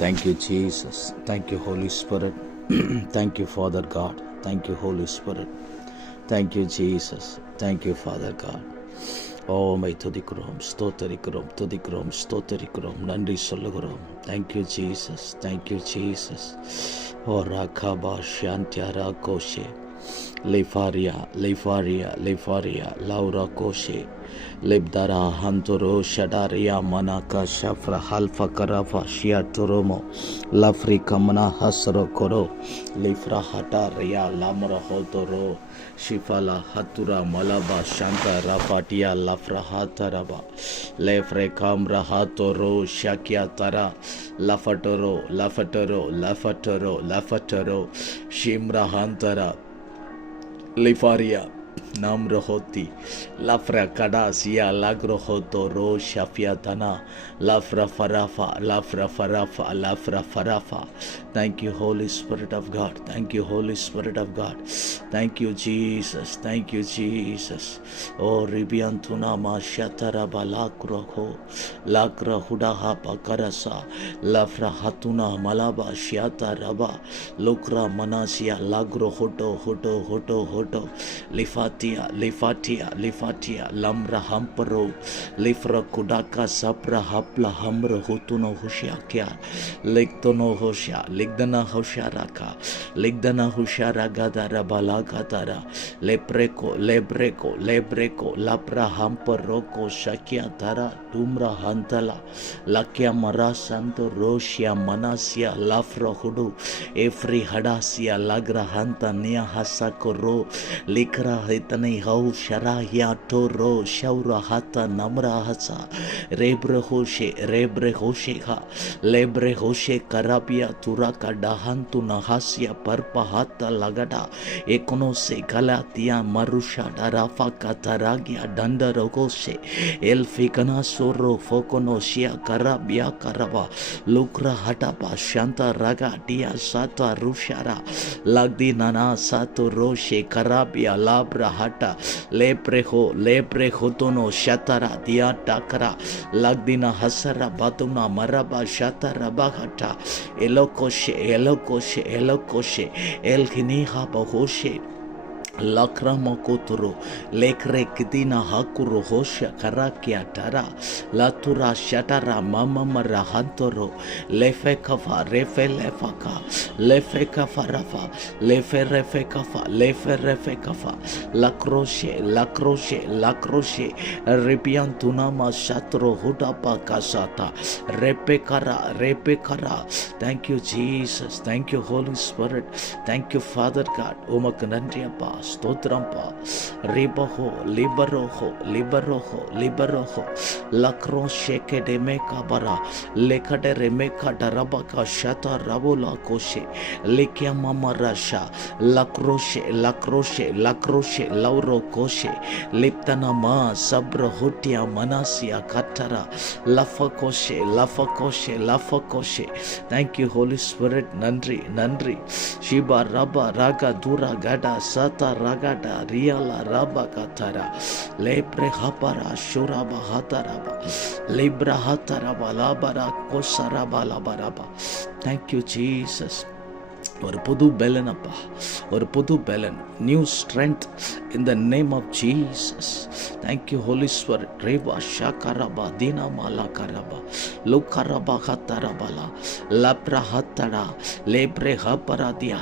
Thank you, Jesus. Thank you, Holy Spirit. Thank you, Father God. Thank you, Holy Spirit. Thank you, Jesus. Thank you, Father God. மை துதிக்கிறோம், ஸ்தோத்தரிக்கிறோம், துதிக்கிறோம், ஸ்தோத்தரிக்கிறோம், நன்றி சொல்லுகிறோம். Thank you Jesus, thank you Jesus. ஓ ராகாபா ஷாந்தியாரா கோஷே லிஃபாரியா லிஃபாரியா லிஃபாரியா லவுரா கோஷே லிப்தரா ஹந்துரோ ஷடாரியா மனாகா ஷஃப்ரா ஹல்ஃபா கராஃபா ஷியா துரோமோ லஃப்ரி கமனா ஹஸ்ரோ கொரோ லிஃப்ரா ஹட்டாரியா லாமரா ஹோதோரோ ஷிஃபாலா ஹத்துரா மலபா ஷாந்தா ரஃபாட்டியா லஃப்ரா ஹாத்தரபா லேஃப்ரே காம்ரா ஹாத்தோரோ ஷாக்கியா தரா லஃபட்டோரோ லஃபட்டோரோ லஃபட்டோரோ லஃபட்டோரோ ஷிம்ரா ஹாந்தரா Lifaria Namrohoti Lafra Kadasia Lagrohoto Ro Shafiatana Lafra Farafa Lafra Farafa Lafra Farafa. Thank you, Holy Spirit of God. Thank you, Holy Spirit of God. Thank you, Jesus. Thank you, Jesus. Oh Ribiantuna Ma Shataraba Lakroho Lakra Hudaha Pakarasa Lafra Hatuna Malaba Shiata Raba Lukra Manasia Lagro Hoto Hoto Hoto Hoto Lifatia Lifatia Lifatia Lamra Hampero Lifra Kudaka Sapra Hapla Hamra Hutuno Hushakia Lektono Hosha Ligdana Hosharaka Ligdana Husharagada Balakatara Lepreco Lebreco Lebreco Lapra Hamperoko Shakia Tara Tumra Hantala Lakia Mara Santo Roshia Manasia Lafra Hudu Efri Hadasia Lagra Hanta Nia Hasakoro Likra Hitani Hau Sharahia Toro Shaura Hata Namra Hasa Rebre Hoshe Ha Lebre Hoshe Karabia Turaka Dahantu Nahasia Parpa Hata Lagada Ekono Se Galatia Marusha Darafa Kataragia Danda Rogose Elfikana Soro Fokono Shia Karabia Karaba Lukra Hatapa Shanta Raga Dia Sata Rushara Lagdi Nana Sato Roshe Karabia Labra Hata Lepre Hotono Shatara Dia Takara Lagdina Hasara Batuna Maraba Shatara Bahata Elokoshe Elhiniha Bahoshe Lakramokotoro Lekre Kidina Hakuro Hosha Karakia Tara Latura Shatara Mama Marahantoro Lefekafa Refe Lefaka Lefekafa Rafa Lefe Refekafa Lefe Refekafa Lacroche Repiantunama Shatro Hudapa Kasata Repekara. Thank you, Jesus. Thank you, Holy Spirit. Thank you, Father God. Umakanandriapa Stotrampa Ribaho Liberoho Lacron Sheke de Meka Bara Lekade Remeka Darabaka Shata Rabula Koshe Lekia Mama Rasha Lacroche Lauro Koshe Liptana Ma Sabra Hutia Manasia Katara Lafakoshe. Thank you, Holy Spirit. Nandri Shiba Rabba Raga Dura Gada Sata Ragada Riala Rabba Katara Lepre Hapara Shuraba Hataraba Libra Hataraba Labara Kosaraba Labaraba. Thank you, Jesus. ஒரு புது பெலன் அப்பா, ஒரு புது பெலன், new strength in the name of Jesus. Thank you holy spirit. ரேபா ஷாகரபா தீனாமாலா கரபா லுகரபா ஹத்தரபலா லப்ரா ஹத்தடா லேப்ரே ஹபராதியா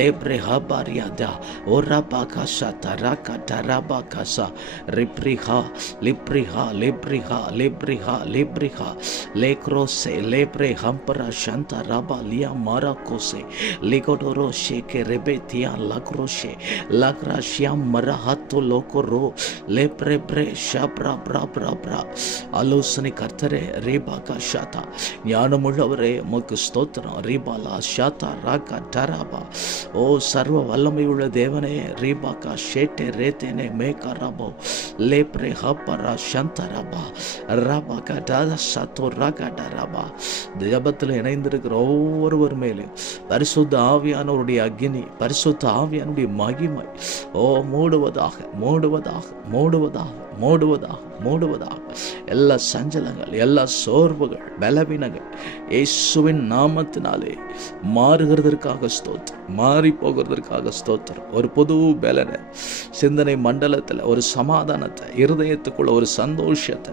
லேப்ரே ஹபாரியாதா ஓரபா கசா தரகா தரபா கசா லிப்ரிஹா லேக்ரோசே லேப்ரே ஹம்பரா சந்த ரபா Lia Marakose Ligodoro Sheke Rebetia Lagroshe Lagrashia Marahato Lokoro Leprebre Shabra Bra Alosani Kartare Rebaka Shata Yanamulavare Mokustotana Ribala Shata Raka Taraba O Sarva Valamayula Devane Rebaka Shete Retene Mekarabo Lepre Hapara Shantaraba Rabaka Dada Sato Raka Daraba Diabatle இணைந்திருக்கிற ஒவ்வொருவர் மேலும் பரிசுத்த ஆவியானவருடைய அக்கினி, பரிசுத்த ஆவியானுடைய மகிமை மூடுவதாக எல்லா சஞ்சலங்கள், எல்லா சோர்வுகள், பலவீனங்கள் இயேசுவின் நாமத்தினாலே மாறுகிறதற்காக ஸ்தோத்திரம், மாறி போகிறதற்காக ஸ்தோத்திரம். ஒரு புது பலனை சிந்தனை மண்டலத்தில், ஒரு சமாதானத்தை, இருதயத்துக்குள்ள ஒரு சந்தோஷத்தை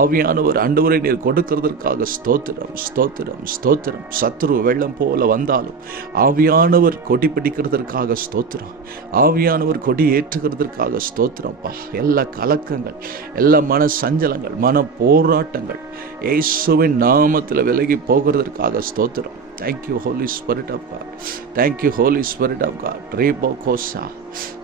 ஆவியானவர் ஆண்டவரை நீர் கொடுக்கிறதற்காக ஸ்தோத்திரம், ஸ்தோத்திரம், ஸ்தோத்திரம். சத்துரு வெள்ளம் போல வந்தாலும் ஆவியானவர் கொடி பிடிக்கிறதற்காக ஸ்தோத்திரம், ஆவியானவர் கொடி ஏற்றுகிறதற்காக ஸ்தோத்திரம்ப்பா. எல்லா கலக்கங்கள், எல்லா மன சஞ்சலங்கள், மன போராட்டங்கள் இயேசுவின் நாமத்தில் விலகி போகிறதற்காக ஸ்தோத்திரம். Thank you, Holy Spirit of God. Thank you, Holy Spirit of God. Rebokosa,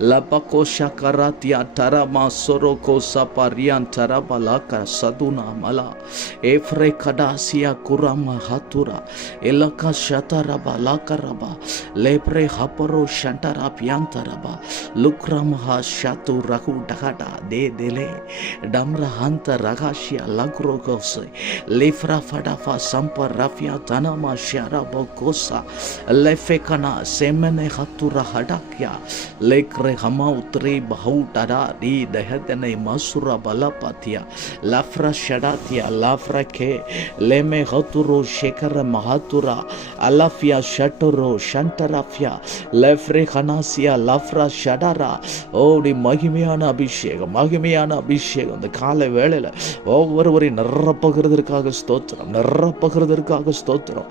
Lapakosha Karatia Tarama Sorokosa Parian Tarabalaka Saduna Mala, Efre Kadasia Kurama Hatura, Elaka Shataraba Lakaraba, Lepre Haparo Shantara Piantaraba, Lukramaha Shatu Rahu Dahada, De Dele, Damra Hanta Ragashia Lagrogose, Lefra Fadafa Sampa Rafia Tanama Shara Bokosa, Lefekana Semene Hatura Hadakia, Lekre Hamautre Bahutara di Dehadene Masura Balapatia, Lafra Shadatia, Lafra Ke, Leme Haturo Shekara Mahatura, Alafia Shatoro, Shantarafia, Lefre Hanasia, Lafra Shadara. Oh, the Mahimiana Abhishek, Mahimiana Abhishek, the Kale Vela, oh, whatever Narapagradaka Stotram, Narapagradaka Stotram,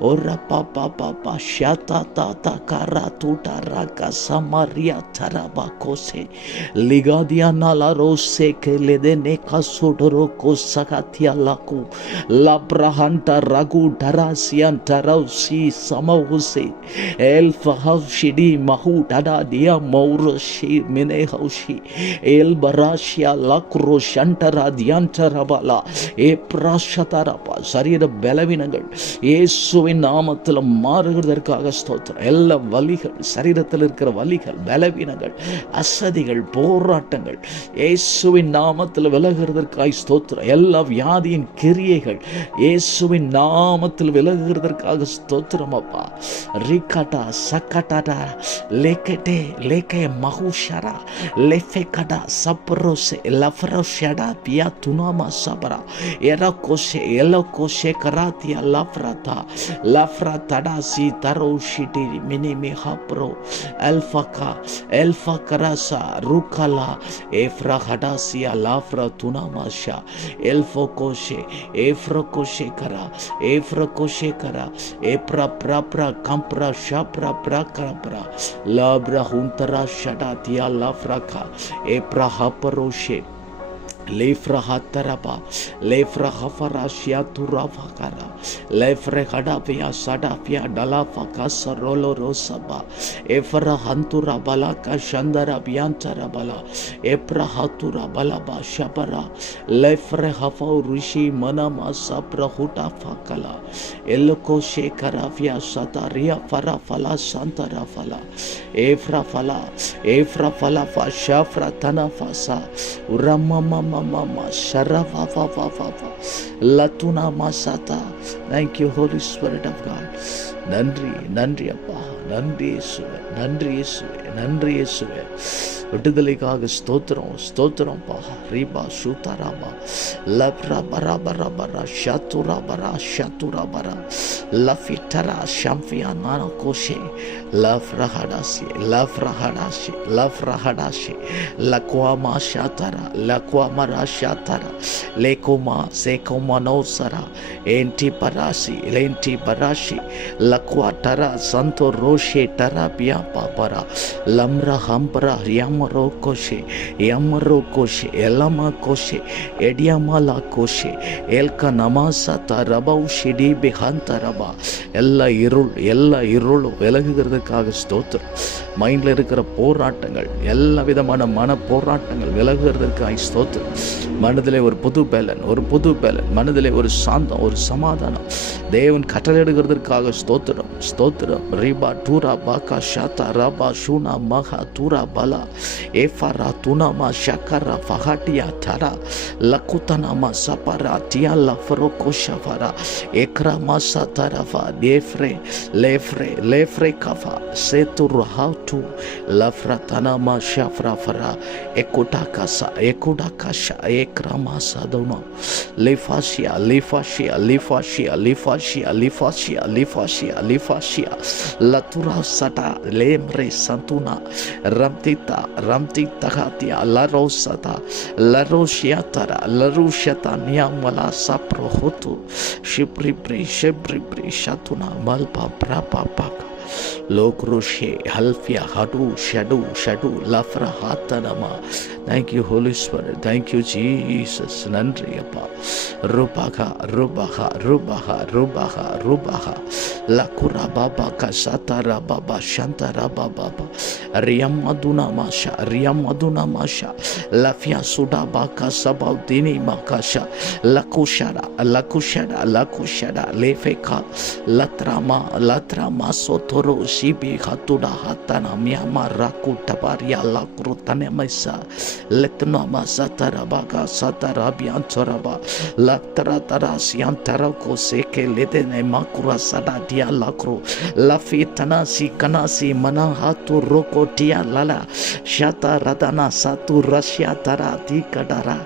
Ora Papa Papa, Shata Tata Karatuta Raka Samaria Tarabakose, Ligadiana La Rose, Keledene Kasudoro Kosakatia Laku, Labrahanta Ragu Tarasian Tarausi Samahuse, El Fahashidi Mahu Tada Dia Mauroshi Minehaushi, El Barashia Lakro Shantara Diantarabala, E Prashatarapa, Sarida Belavinagal, இயேசுவின் நாமத்தில் மாறுகிறதற்காக ஸ்தோத்திரம். எல்லா வலிகள், சரீரத்தில் இருக்கிற வலிகள், பலவீனங்கள், அசதிகள், போராட்டங்கள் இயேசுவின் நாமத்தில் விலகுகிறதற்காக ஸ்தோத்திரம். எல்லா வியாதியின் கிரியைகள் இயேசுவின் நாமத்தில் விலகுகிறதற்காக ஸ்தோத்திரம் அப்பா. ரிகடா சகடா லேகடே லேகே மகுஷரா லெஃபெகடா சப்ரோசே லஃப்ரோஷடா பியா துனாமா சபரா எரகோஷே எலகோஷே கராத்தியா லஃப்ரதா லஃப்ரதடாசி தரோஷிடி மினிமி ஹப்ரோ அல்ஃபகா எல்ஃபா கராசா ருகலா எஃப்ரா ஹடாசியா லஃப்ரா துனாமாஷா எல்ஃபோகோஷே எஃப்ரோகோஷே கரா எஃப்ரோகோஷே கரா எப்ரா ப்ராப்ரா கம்ப்ரா ஷாப்ரா ப்ராக்ரா லாப்ரா ஹுந்தரா ஷடாத்தியா லஃப்ரகா எப்ரா ஹப்பரோஷே Lefra Hataraba, Lefra Hafarashia Turavakara, Lefre Hadapia Sadapia Dalafaka Sarolo Rosaba, Efra Hantura Balaka Shandara Biantarabala, Epra Hatura Balaba Shabara, Lefre Hafa Rishi Manama Sapra Huta Fakala, Eloko Shekaravia Sataria Farafala Santarafala, Efra Fala Shafra Tanafasa, Uramama Mama Sharafa Latuna Masata. Thank you, Holy Spirit of God. நன்றி அப்பா, நன்றி இயேசுவே, நன்றி இயேசுவே, நன்றி இயேசுவே. விடுதலைக்காக ஸ்தோத்திரம்ப்பா. ரீபா சூதாராபா லப்ரா பரா பரா பரா ஷாத்துரா பரா லஃபிட்டரா ஷம்ஃபியா நானா கோஷே லஃப்ரஹடாசி லக்வாமா ஷாத்தரா லக்வாமரா ஷாத்தரா லேகோமா சேகோமா நோசரா ஏன்டி பராஷி லக்வாட்டரா சந்தோ ரோஷே டரா பியா பாபரா லம்ரா ஹம்பரா Yamaro koshe, elama koshe, ediamala koshe, elka namasa tarabau shidi behanta raba. எல்லா இருள் விலகுகிறதுக்காக ஸ்தோத்திரம். மைண்டில் இருக்கிற போராட்டங்கள், எல்லா விதமான மன போராட்டங்கள் விலகுகிறதுக்காக ஸ்தோத்திரம். மனதிலே ஒரு புது பேலன், மனதிலே ஒரு சாந்தம், ஒரு சமாதானம் தேவன் கட்டளையிடுகிறதற்காக ஸ்தோத்திரம். ஸ்தோத்திரம். ரிபா டூரா பாக்கா ஷாத்தா ரபா ஷூனா மகா டூரா பலா ஏஃபரா துனாமா ஷக்கரா ஃபஹாட்டியா தரா லக்குத்தனாமா சப்பரா டியா லஃபரோகோ ஷஃபரா ஏக்ராமா சத்தரஃபா லேஃப்ரே லேஃப்ரே லேஃப்ரே கஃபா சேத்துரு ஹாட்டு லஃப்ரத்தனாமா ஷஃப்ரஃபரா எக்குடாகாசா எக்குடாகாஷா ஏக்ராமா சதுமா லிஃபாஷியா லிஃபாஷியா லிஃபாஷியா லிஃபாஷியா லிஃபாஷியா லிஃபாஷியா லிஃபாஷியா லத்துரா சட்டா லேம்ரே சந்துனா ரம்திதா ரம்திதகாத்தியா லரோசதா லரோஷியாத்தரா லருஷதா நியாமலா சப்ரோஹோத்து ஷிப்ரிப்ரி ஷிப்ரிப்ரி ஷத்துனா மல்பா பிரபா பாக்கா லோக்ரோஷே ஹல்ஃபியா ஹடு ஷடு ஷடு லஃப்ரா ஹாத்தனமா. Thank you holy spirit. Thank you Jesus. நன்றி அப்பா. ருபகா ருபகா ருபகா ருபகா ருபகா லக்குரா பாபா கசாத்தரா பாபா சந்தரா பாபா ரியம் மதுனா மாஷா ரியம் மதுனா மாஷா லஃபியா சுடா பாக்கா சபாவுதீனி மாகாஷா லக்குஷடா லக்குஷடா லக்குஷடா லேஃபேகா லத்ராமா லத்ராமா சோத்தோரோ ஷிபி ஹத்துடா ஹத்தனா மியாமா ராக்கு டபாரியா லக்ரு தனமைசா லத்னாமா சத்தரா பாகா சத்தரா பியாந்தரபா லத்ரா தராசியான் தரகோ சேகே லேதேனே மாக்குரா சடா டியா லக்ரு லஃபி தனாசி கனாசி மனா ஹத்து ரோகோ டியா லலா ஷாத்தா ரதனா சத்து ரஷ்யா தரா தி கடரா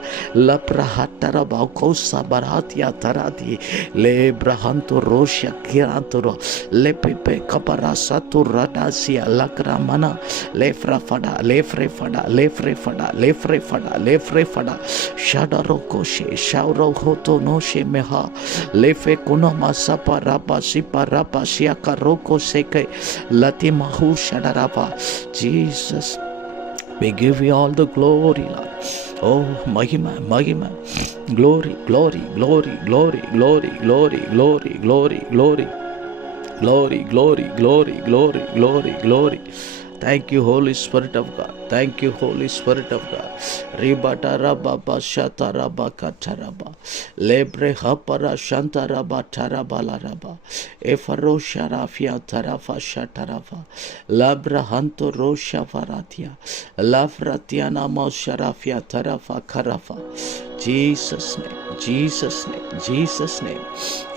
லப்ரா ஹட்டரா பாகோசா பராத்தியா தராதி லே பிரஹந்து ரோஷா கிராந்தரோ லேபே கபரா சத்து ரடாசியா லக்ரா மனா லேஃப்ரா ஃபடா லேஃப்ரே ஃபடா லேஃப்ரே ஃபடா லேஃப்ரே ஃபடா லேஃப்ரே ஃபடா ஷடரோ கோஷே ஷாவ்ரோ ஹோத்தோ நோஷே மெஹா லேஃபே குனோமா சப்பா ராபா சிப்பா ராபா ஷியாக்கா ரோகோ சேகை லத்திமாஹூ ஷடராபா. Jesus, we give you all the glory, Lord. Oh, mahima mahima, glory glory glory glory glory glory glory glory glory glory glory glory glory glory glory. Thank you, Holy Spirit of God. Thank you, Holy Spirit of God. Ribata rababa shata rabaka taraba lebre hapara shanta raba taraba la raba efaro sharafia tarafa shatarafa labra hanto rosha varatia lavratiana ma sharafia tarafa karafa. Jesus name, Jesus name, Jesus name,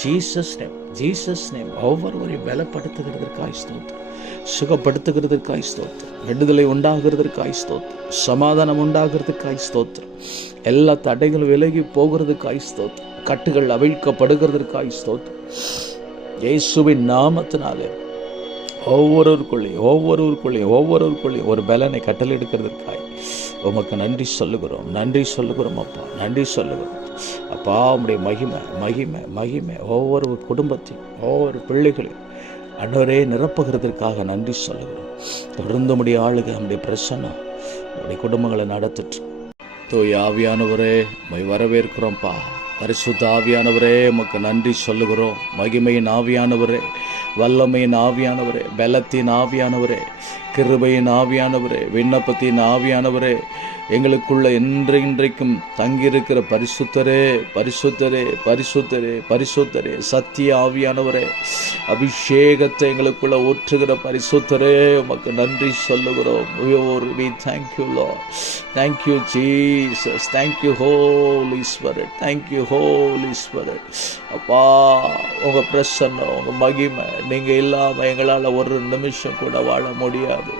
Jesus name, Jesus name. ஒவ்வொருவரையும் பலப்படுத்துகிறதற்காய் ஸ்தோத்திரம், சுகப்படுத்துகிறதற்காய் ஸ்தோத்திரம், விடுதலை உண்டாகிறதற்காய் ஸ்தோத்திரம், சமாதானம் உண்டாகிறதுக்காய் ஸ்தோத்திரம், எல்லா தடைகளும் விலகி போகிறதுக்காய் ஸ்தோத்திரம், கட்டுகள் அவிழ்க்கப்படுகிறதற்காய் ஸ்தோத்திரம். இயேசுவின் நாமத்தினாலே ஒவ்வொருவருக்குள்ளே ஒரு பலனை கட்டளையிடுகிறதற்காய் உமக்கு நன்றி சொல்லுகிறோம், நன்றி சொல்லுகிறோம் அப்பா, நன்றி சொல்லுகிறோம் அப்பா. உம்முடைய மகிமை மகிமை மகிமை ஒவ்வொரு குடும்பத்தையும் ஒவ்வொரு பிள்ளைகளையும் அன்றவரே நிரப்புகிறதற்காக நன்றி சொல்லுகிறோம். தொடர்ந்து உம்முடைய ஆளுக நம்முடைய பிரசன்னம் நம்முடைய குடும்பங்களை நடத்திட்டு தூய ஆவியானவரே உம்மை வரவேற்கிறோம்ப்பா. பரிசுத்த ஆவியானவரே உமக்கு நன்றி சொல்லுகிறோம். மகிமையின் ஆவியானவரே, வல்லமையின் ஆவியானவரே, பலத்தின் ஆவியானவரே, கிருபையின் ஆவியானவரே, விண்ணப்பத்தின் ஆவியானவரே, எங்களுக்குள்ள இன்றைக்கும் தங்கியிருக்கிற பரிசுத்தரே பரிசுத்தரே பரிசுத்தரே பரிசுத்தரே, சத்திய ஆவியானவரே, அபிஷேகத்தை எங்களுக்குள்ள ஊற்றுகிற பரிசுத்தரே உமக்கு நன்றி சொல்லுகிறோம். We thank you Lord, thank you Jesus, thank you Holy Spirit, thank you Holy Spirit. அப்பா, உங்க பிரசன்னம், உங்க மகிமை நீங்க இல்லாம எங்களால ஒரு நிமிஷம் கூட வாழ முடியாது.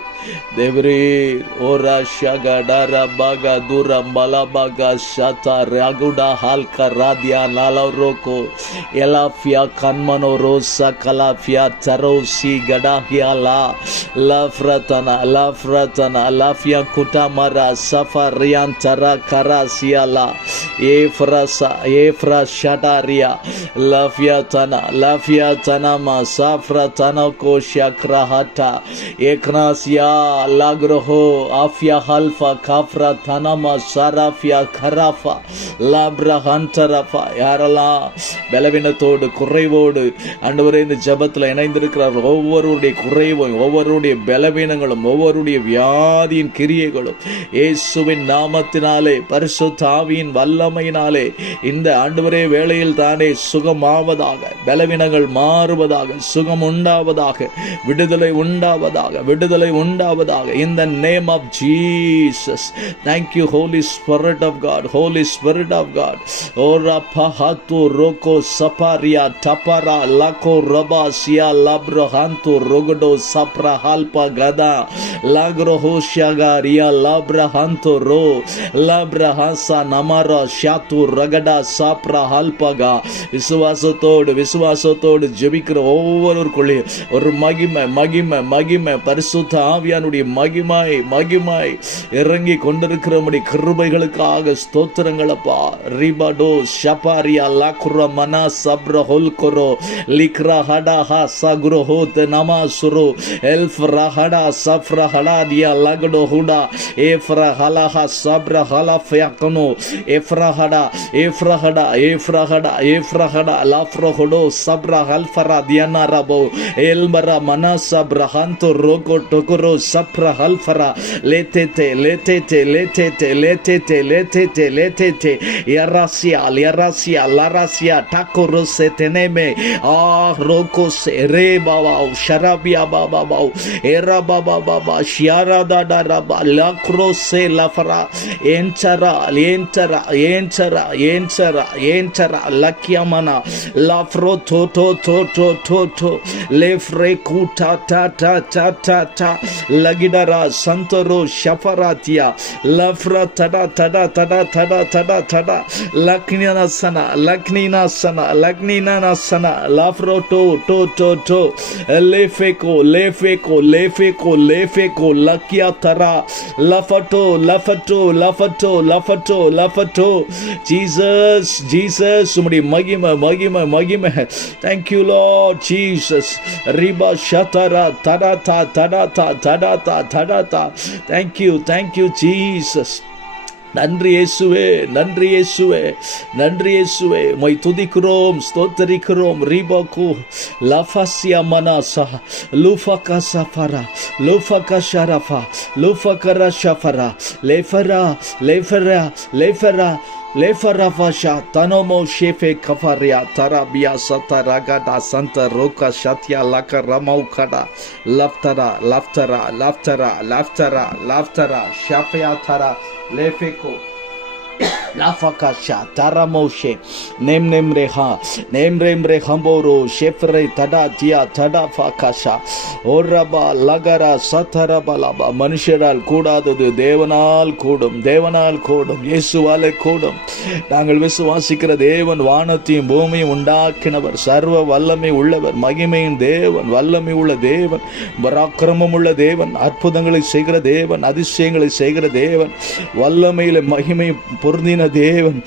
தேவரே ஓரா ஷகடாரா baga dura malabaga shata raguda halka radia nalaroko elafia kanmano rosa kalafia tarosi gadahia la fratana lafia kutamara safarian tara karasia la efra shadaria lafia tana ma safratana ko shakrahata eknasia லா லாக்ரோஹோ ஆஃபியா ஹல்ஃபா காஃப்ரா தனமா சராஃபியா கராஃபா லாப்ரா ஹண்டரஃபா. யாரெல்லாம் பலவீனத்தோடு குறைவோடு ஆண்டவரே இந்த ஜெபத்தில் இணைந்திருக்கிறார்கள், ஒவ்வொருடைய குறைவும் ஒவ்வொருடைய பலவீனங்களும் ஒவ்வொருடைய வியாதியின் கிரியைகளும் இயேசுவின் நாமத்தினாலே பரிசுத்த ஆவியின் வல்லமையினாலே இந்த ஆண்டவரே வேளையில் தானே சுகமாவதாக, பலவீனங்கள் மாறுவதாக, சுகம் உண்டாவதாக, விடுதலை உண்டாவதாக, விடுதலை உண்டாவதாக. In the name of Jesus. Thank you, Holy Spirit of God. Holy Spirit of God. Ora pahatu roko saparia tapara lako rabasia labrahantu rogodo sapra halpa gada lagrohoshagaria labrahantu ro labrahasa namara shatu ragada sapra halpaga. விசுவாசத்தோடு ஜெபிக்கிற ஒவ்வொருவருக்குள்ளே ஒரு மகிமை மகிமை மகிமை பரிசுத்த ஆவியானுடைய மகிமாய் இறங்கி கொண்டிருக்கிறபடி கிருபைகளுக்காக ஸ்தோத்திரங்களப்பா. ரிபடோ ஷபாரியா லாக்குர மனா சப்ர ஹோல்கொரோ லிக்ரா ஹடா ஹா சகுரோ ஹோத் நமாசுரோ எல்ஃப்ரா ஹடா சஃப்ரா ஹடா தியா லகடோ ஹுடா ஏஃப்ரா ஹலஹா சப்ர ஹலஃப்யாக்கனோ எஃப்ரஹடா ஏஃப்ரஹடா ஏஃப்ரஹடா ஏஃப்ரஹடா லாஃப்ரஹடோ சப்ர ஹல்ஃபரா தியானா ரபோ எல்மரா மனா சப்ர ஹந்தோ ரோகோ டொகரோ சப்ர ஹல்ஃபரா லேத்தேத்தே லேத்தேத்தே லேத்தேத்தே லேத்தேத்தே லேத்தேத்தே லேத்தேத்தே யராசியா யராசியா லராசியா டாக்கோரோ சே தெனேமே ஆ ரோகோ சே ரே பாபா ஷராபியா பாபா பாபா ஏரா பாபா பாபா ஷியாராதா ரபா லாக்ரோ சே லஃபரா ஏன்சரா ஏன்சரா ஏன்சரா ஏன்சரா ஏன்சரா லக்கியமனா லாஃப்ரோ தோ தோ தோ தோ தோ தோ லேஃப்ரே கூட்டா டா டா டா டா டா லகிடரா சந்தரோ ஷஃபராத்தியா லஃப்ரா தடா தடா தடா தடா தடா தடா லக்னினாசனா லக்னினாசனா லக்னினாசனா லாஃப்ரோ to to to to லேஃபேகோ லேஃபேகோ லேஃபேகோ லேஃபேகோ லக்கியா Tura லஃபட்டோ லஃபட்டோ லஃபட்டோ லஃபட்டோ லஃபட்டோ. Jesus Jesus உம்முடைய மகிமை மகிமை மகிமை. Thank you Lord Jesus. Riba shatara tadata tadata tadata tadata. Thank you Jesus. நன்றி இயேசுவே, நன்றி இயேசுவே, நன்றி இயேசுவே. உம்மை துதிக்கிறோம், ஸ்தோத்தரிக்கிறோம். ரிபகு லஃபசியா மனாசா லூஃபகா சஃபரா லூஃபகா ஷரஃபா லூஃபகரா ஷஃபரா லேஃபரா லேஃபரா லேஃபரா லேஃபரஃபஷா தனோமோ ஷேஃபே கஃபரியா தராபியா சத்தரகடா சந்த ரோகா ஷத்யா லக ரமௌகடா லஃப்தரா லஃப்தரா லஃப்தரா லஃப்தரா லஃப்தரா ஷஃபியா தரா Lefeko Lafakasha Taramoshe Nemre Hamboro Shefre Tadatia Tadafakasha Oraba Lagara Satarabalaba மனுஷரால் கூடாதது தேவனால் கூடும் இயேசுவாலே கூடும். நாங்கள் விசுவாசிக்கிற தேவன் வானத்தையும் பூமியும் உண்டாக்கினவர், சர்வ வல்லமை உள்ளவர், மகிமையின் தேவன், வல்லமை உள்ள தேவன், பராக்கிரமம் உள்ள தேவன், அற்புதங்களை செய்கிற தேவன், அதிசயங்களை செய்கிற தேவன், வல்லமையில மகிமை பொருந்தின தேவன்.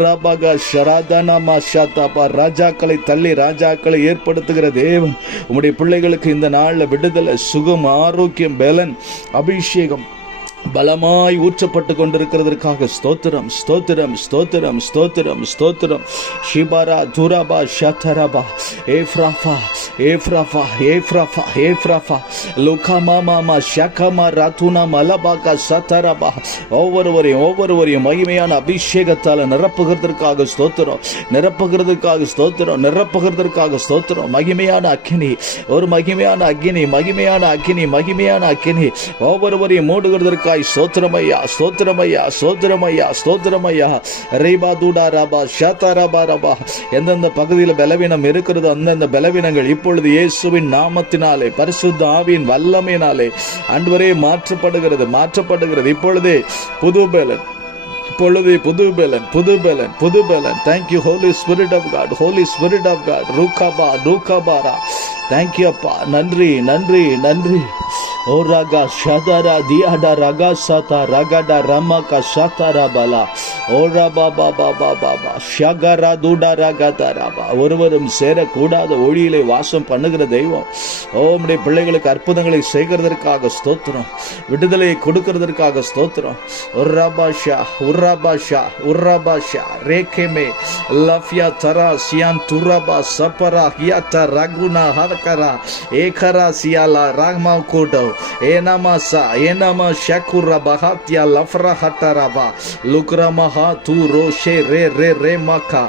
ரபகா ஷராதனமா ஷாதாபா ராஜாக்களை தள்ளி ராஜாக்களை ஏற்படுத்துகிற தேவன். உம்முடைய பிள்ளைகளுக்கு இந்த நாளில் விடுதலை, சுகம், ஆரோக்கியம், பலன், அபிஷேகம் பலமாய் ஊற்றப்பட்டு கொண்டிருக்கிறதற்காக ஸ்தோத்திரம் ஸ்தோத்திரம் ஸ்தோத்திரம் ஸ்தோத்திரம் ஸ்தோத்திரம். ஷிபாரா துரபா ஷதரபா ஏஃப்ராஃபா ஏஃப்ராஃபா ஏஃப்ராஃபா ஏஃப்ராஃபா லுகாமாமா ஷகமா ராத்துனா மலபாகா சதரபா. ஒவ்வொருவரையும் மகிமையான அபிஷேகத்தால் நிரப்புகிறதற்காக ஸ்தோத்திரம், நிரப்புகிறதற்காக ஸ்தோத்திரம், நிரப்புகிறதற்காக ஸ்தோத்திரம். மகிமையான அக்கினி, ஒரு மகிமையான அக்கினி, மகிமையான அக்கினி, மகிமையான அக்கினி ஒவ்வொருவரையும் மூடுகிறதற்காக ஸ்தோத்திரமையா ஸ்தோத்திரமையா ஸ்தோத்திரமையா ஸ்தோத்திரமையா. ரீபா தூடா ரபா ஷதா ரபா ரபா. எந்தெந்த பகுதியில் பலவீனம் இருக்கிறது அந்தந்த பலவீனங்கள் இப்பொழுது இயேசுவின் நாமத்தினாலே பரிசுத்த ஆவியின் வல்லமையினாலே ஆண்டவரே மாற்றப்படுகிறது. இப்பொழுதே புது பலன், இப்பொழுது புது பலன். Thank you Holy Spirit of God, Holy Spirit of God. ரூகாபா ரூகாபாரா. Thank you அப்பா. நன்றி. ஓ ரகா ஷதரா தியாடா ரகா சதா ரகடா ரமகா சதரா பலா ஓ ரபா பாபா பாபா ஷகரா துடா ரகதா ரபா. ஒருவரும் சேரக்கூடாத ஒளியிலே வாசம் பண்ணுகிற தெய்வம். உம்முடைய பிள்ளைகளுக்கு அற்புதங்களை செய்கிறதற்காக ஸ்தோத்திரம், விடுதலையை கொடுக்கிறதற்காக ஸ்தோத்திரம். உர்ரபாஷா உர்ரபாஷா உர்ரபாஷா ரேகேமே லஃபியா தரா சியான் துரபா சப்பரா ஹியாத்தா ரகுனா ஹதகரா ஏகரா சியாலா ராகமா கோடோ ஏனமாசா ஏனமா ஷக்குரா பஹாத்தியா லஃப்ரா ஹட்டரபா லுக்ரமஹா து ரோஷே ரே ரே ரே மகா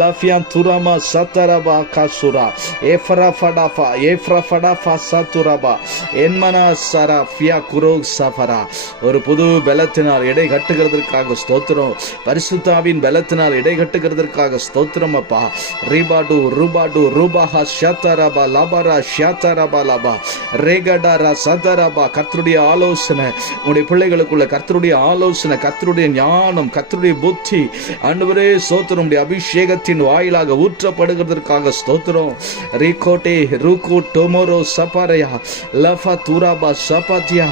லஃபியான் துரமா சத்தரபா காசுரா ஏஃப்ரா ஃபடாஃபா ஏஃப்ரா ஃபடாஃபா சத்துரபா என்மனா சரா ஃபியா குரோ சஃபரா. ஒரு புது பலத்தினால் இடை கட்டுகிறதற்காக ஸ்தோத்திரம். பரிசுத்தாவின் பலத்தினால் இடை கட்டுகிறதற்காக ஸ்தோத்திரம் அப்பா. ரிபாடு ருபாடு ருபாஹா ஷத்தரபா லபரா ஷத்தரபா லபா ரேகடாரா சதரபா. கர்த்தருடைய ஆலோசனை உங்களுடைய பிள்ளைகளுக்குள்ள, கர்த்தருடைய ஆலோசனை, கர்த்தருடைய ஞானம், கர்த்தருடைய புத்தி ஆண்டவரே ஸ்தோத்திரம். உடைய அபிஷேகத்தின் வாயிலாக ஊற்றப்படுகிறதற்காக ஸ்தோத்திரம். ரிகோட்டே ருக்கு டொமோரோ சபாரையா லஃபா துராபா சபாத்தியா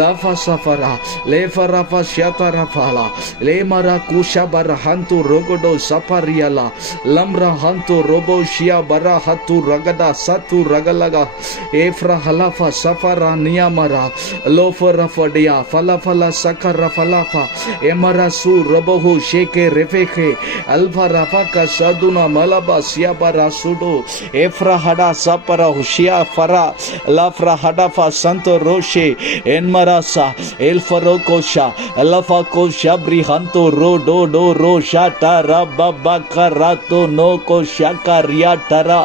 லஃபா சஃபரா லேஃபராஃபா ஷியாதாராஃபாலா லேமரா குஷாபரா ஹந்து ரோகோடோ சபாரியாலா லம்ரா ஹந்து ரோபோ ஷியா பரா ஹத்து ரகடா சத்து ரகலகா ஏஃப்ரா ஹலாஃபா சஃபரா நியாமரா லோஃபரஃபடியா ஃபலஃபலா சக்கரா ஃபலாஃபா எமரா சு ரபோஹு ஷேகே ரெஃபேகே அல்ஃபா ரஃபாகா சதுனா மலபா சியாபரா சுடோ ஏஃப்ரா ஹடா சப்பரா ஹுஷியா ஃபரா லஃப்ரா ஹடாஃபா சந்தோ ரோஷே என்மராசா எல்ஃபரோ கோஷா எலஃபா கோஷா பிரிஹந்தோ ரோ டோ டோ ரோ ஷாட்டா ரபா கராத்தோ நோ கோஷா கரியா டரா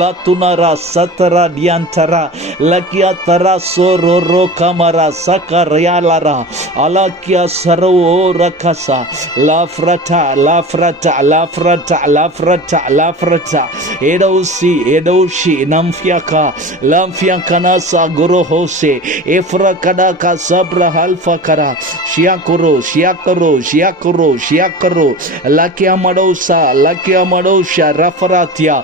லத்துனரா சத்தரா டியாந்தரா லக்கியா தரா சோரோ ரோ கமரா சக்கரியாலரா அலாக்கியா சரோ ரகசா லாஃப்ரட்டா லாஃப்ரட்டா லாஃப்ரட்டா லாஃப்ரட்டா லாஃப்ரட்டா எடோசி எடோஷி நம்ஃபியாகா லம்ஃபியாகனாசா குரு ஹோசே எஃப்ரா கடா சப்ரா ஹல்ஃபா கரா ஷியாக்குரோ ஷியாக்கரோ ஷியாக்குரோ ஷியாக்கரோ லக்கியா மடோசா லக்கியா மடோஷா ரஃபராத்தியா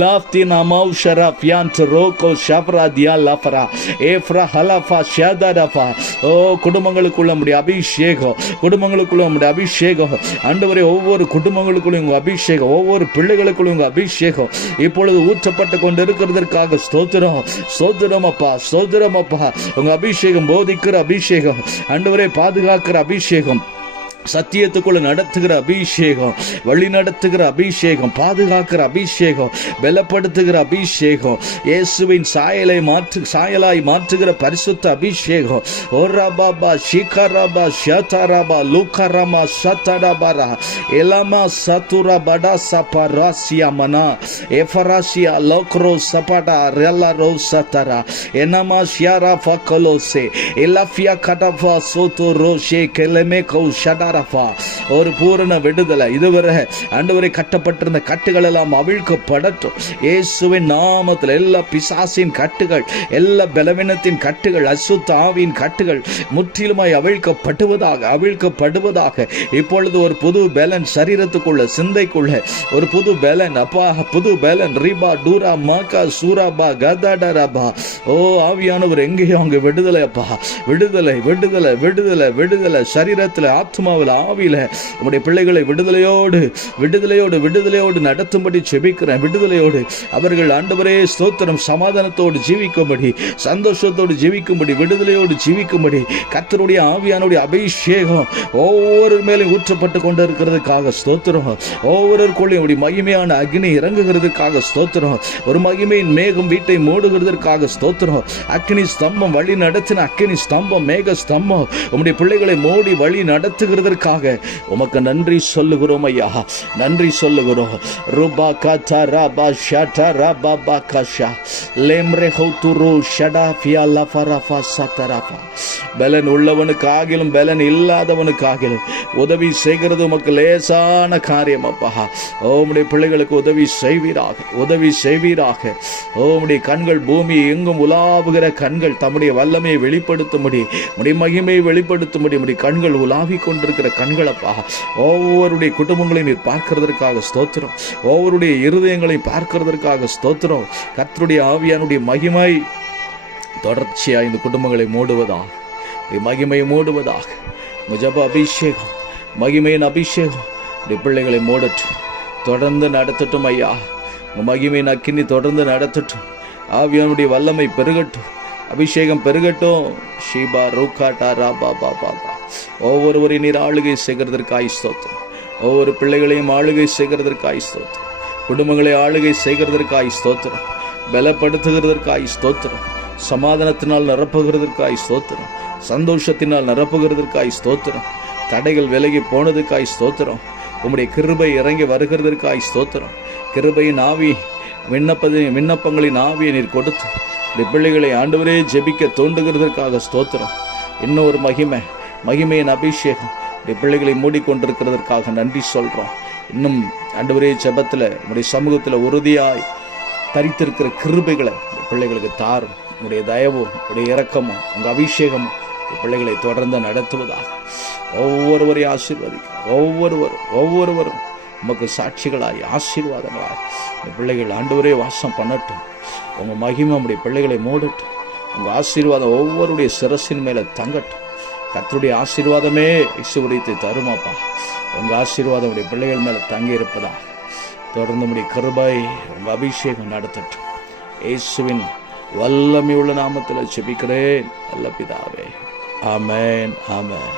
லாஃப்தினா மௌஷரா ஃபியான்ட் ரோகோ ஷப்ராதியா லஃபரா ஏஃப்ரா ஹலஃபா ஷதரஃபா. ஓ குடும்பங்களுக்குள்ள நம்முடைய அபிஷேகம், குடும்பங்களுக்குள்ள நம்முடைய அபிஷேகம் ஆண்டவரே. ஒவ்வொரு குடும்பங்களுக்குள்ள உங்க அபிஷேகம், ஒவ்வொரு பிள்ளைகளுக்குள்ள உங்க அபிஷேகம் இப்பொழுது ஊற்றப்பட்டு கொண்டு இருக்கிறதற்காக ஸ்தோத்திரம் ஸ்தோத்திரம் அப்பா ஸ்தோத்திரம் அப்பா. உங்க அபிஷேகம் போதிக்கிற அபிஷேகம் ஆண்டவரே, பாதுகாக்கிற அபிஷேகம், சத்தியத்துக்குள்ள நடத்துகிற அபிஷேகம், வழி நடத்துகிற அபிஷேகம், பாதுகாக்கிற அபிஷேகம், பலப்படுத்துகிற அபிஷேகம், இயேசுவின் சாயலாய் மாற்றுகிற பரிசுத்த அபிஷேகம். ஓராபாபா ஷிகராபா ஷதராபா லூகராமா சதராபாரா எலாமா சதுரா படா சபராசியா மனா எஃபராசியா லோக்ரோ சபடா ரெல்லரோ சதரா எனமா ஷியாரா ஃபகலோசே எலாஃபியா கடஃபா சோதோ ரோஷே கெலமே கௌ ஷடா. ஒரு பூரண விடுதலை. இதுவரை ஆண்டவரை கட்டப்பட்டிருந்த கட்டுகள் எல்லாம் அவிழ்க்கப்படட்டும் இயேசுவின் நாமத்தில். எல்லா பிசாசின் கட்டுகள், எல்லா பலவீனத்தின் கட்டுகள், அசுத்த ஆவியின் கட்டுகள் முற்றிலுமாய் அவிழ்க்கப்படுவதாக. இப்பொழுது ஒரு புது பேலன் சரீரத்துக்குள்ள, சிந்தைக்குள்ள ஒரு புது பேலன் அப்பா, புது பேலன். ரிபா டூரா மாகா சூராபா கதாடரபா. ஓ ஆவியானவர் எங்கேயோ அங்கே விடுதலை அப்பா, விடுதலை விடுதலை விடுதலை விடுதலை. சரீரத்தில், ஆத்மாவில், ஆவியில உம்முடைய பிள்ளைகளை விடுதலையோடு விடுதலையோடு விடுதலையோடு நடத்தும்படி செபிக்கிறேன். விடுதலையோடு அவர்கள் ஆண்டவரே ஸ்தோத்திரம் சமாதானத்தோடு ஜீவிக்கும்படி, சந்தோஷத்தோடு ஜீவிக்கும்படி, விடுதலையோடு ஜீவிக்கும்படி கர்த்தருடைய ஆவியானுடைய அபிஷேகம் ஒவ்வொரு மேலும் ஊற்றப்பட்டு கொண்டு இருக்கிறதுக்காக ஸ்தோத்திரம். ஒவ்வொருவருக்குள்ளேயும் மகிமையான அக்னி இறங்குகிறதுக்காக ஸ்தோத்திரம். ஒரு மகிமையின் மேகம் வீட்டை மூடுகிறதற்காக ஸ்தோத்திரம். அக்னி ஸ்தம்பம், வழி நடத்தின அக்னி ஸ்தம்பம், மேக ஸ்தம்பம் உம்முடைய பிள்ளைகளை மூடி வழி நடத்துகிறதற்காக உமக்கு நன்றி சொல்லுகிறோம் ஐயா, நன்றி சொல்லுகிறோம். ரூபா காத்தா ராபா ஷாட்டா ராபா பாகாஷா லேம்ரே ஹௌதுரு ஷடா ஃபியா லஃபரஃபா சதரஃபா. பலன் உள்ளவனுக்கு ஆகிலும் பலன் இல்லாதவனுக்கு ஆகிலும் உதவி செய்கிறது உமக்கு லேசான காரியம் அப்பா. உம்முடைய பிள்ளைகளுக்கு உதவி செய்வீராக, உதவி செய்வீராக. உம்முடைய கண்கள் பூமி எங்கும் உலாவுகிற கண்கள் தம்முடைய வல்லமையை வெளிப்படுத்தும்படி, உம்முடைய மகிமையை வெளிப்படுத்தும்படி உம்முடைய கண்கள் உலாவி கொண்டிருக்கிற கண்களப்பா. ஒவ்வொருடைய குடும்பங்களையும் நீர் பார்க்கிறதற்காக ஸ்தோத்திரம். ஒவ்வொருடைய இருதயங்களையும் பார்க்கிறதற்காக ஸ்தோத்திரம். கர்த்தருடைய ஆவியானுடைய மகிமை தொடர்ச்சியாக இந்த குடும்பங்களை மூடுவதாக, மகிமையை மூடுவதாக. உங்கள் ஜப அபிஷேகம், மகிமையின் அபிஷேகம் இந்த பிள்ளைகளை மூடட்டும், தொடர்ந்து நடத்தட்டும் ஐயா. உங்கள் மகிமையின் அக்கினி தொடர்ந்து நடத்தட்டும். ஆவியானுடைய வல்லமை பெருகட்டும், அபிஷேகம் பெருகட்டும். ஷீபா ரூகாட்டா ராபா பாபா. ஒவ்வொருவரையும் நீர் ஆளுகை செய்கிறதற்காய் ஸ்தோத்திரம். ஒவ்வொரு பிள்ளைகளையும் ஆளுகை செய்கிறதற்காய் ஸ்தோத்திரம். குடும்பங்களை ஆளுகை செய்கிறதற்காய் ஸ்தோத்திரம். பலப்படுத்துகிறதற்காய் ஸ்தோத்திரம். சமாதானத்தினால் நிரப்புகிறதற்காய் ஸ்தோத்திரம். சந்தோஷத்தினால் நிரப்புகிறதற்காய் ஸ்தோத்திரம். தடைகள் விலகி போனதுக்காய் ஸ்தோத்திரம். உம்முடைய கிருபை இறங்கி வருகிறதற்காய் ஸ்தோத்திரம். கிருபையின் ஆவி, விண்ணப்பங்களின் ஆவியை நீர் கொடுத்து இந்த பிள்ளைகளை ஆண்டவரே ஜெபிக்க தோண்டுகிறதற்காக ஸ்தோத்திரம். இன்னொரு மகிமையின் அபிஷேகம் இந்த பிள்ளைகளை மூடிக்கொண்டிருக்கிறதற்காக நன்றி சொல்கிறோம். இன்னும் ஆண்டவரே ஜெபத்தில் உங்களுடைய சமூகத்தில் உறுதியாய் தரித்திருக்கிற கிருபைகளை பிள்ளைகளுக்கு தாரும். உங்களுடைய தயவும், உங்களுடைய இரக்கமும், உங்கள் அபிஷேகமும் பிள்ளைகளை தொடர்ந்து நடத்துவதாக. ஒவ்வொருவரையும் ஆசீர்வதிக்க, ஒவ்வொருவரும் உமக்கு சாட்சிகளாய் ஆசீர்வாதங்களாய் இந்த பிள்ளைகள் ஆண்டவரே வாசம் பண்ணட்டும். உங்கள் மகிமை நம்முடைய பிள்ளைகளை மூடட்டும். உங்கள் ஆசீர்வாதம் ஒவ்வொருடைய சிரசின் மேலே தங்கட்டும். கர்த்தருடைய ஆசீர்வாதமே ஐசுவரியத்தை தருமாப்பா. உங்கள் ஆசீர்வாதம் உடைய பிள்ளைகள் மேலே தங்கி இருப்பதா. தொடர்ந்து உடைய கிருபை, உங்கள் அபிஷேகம் நடத்தட்டும். இயேசுவின் வல்லமையுள்ள நாமத்தில் ஜெபிக்கிறேன் நல்ல பிதாவே. ஆமென், ஆமென்.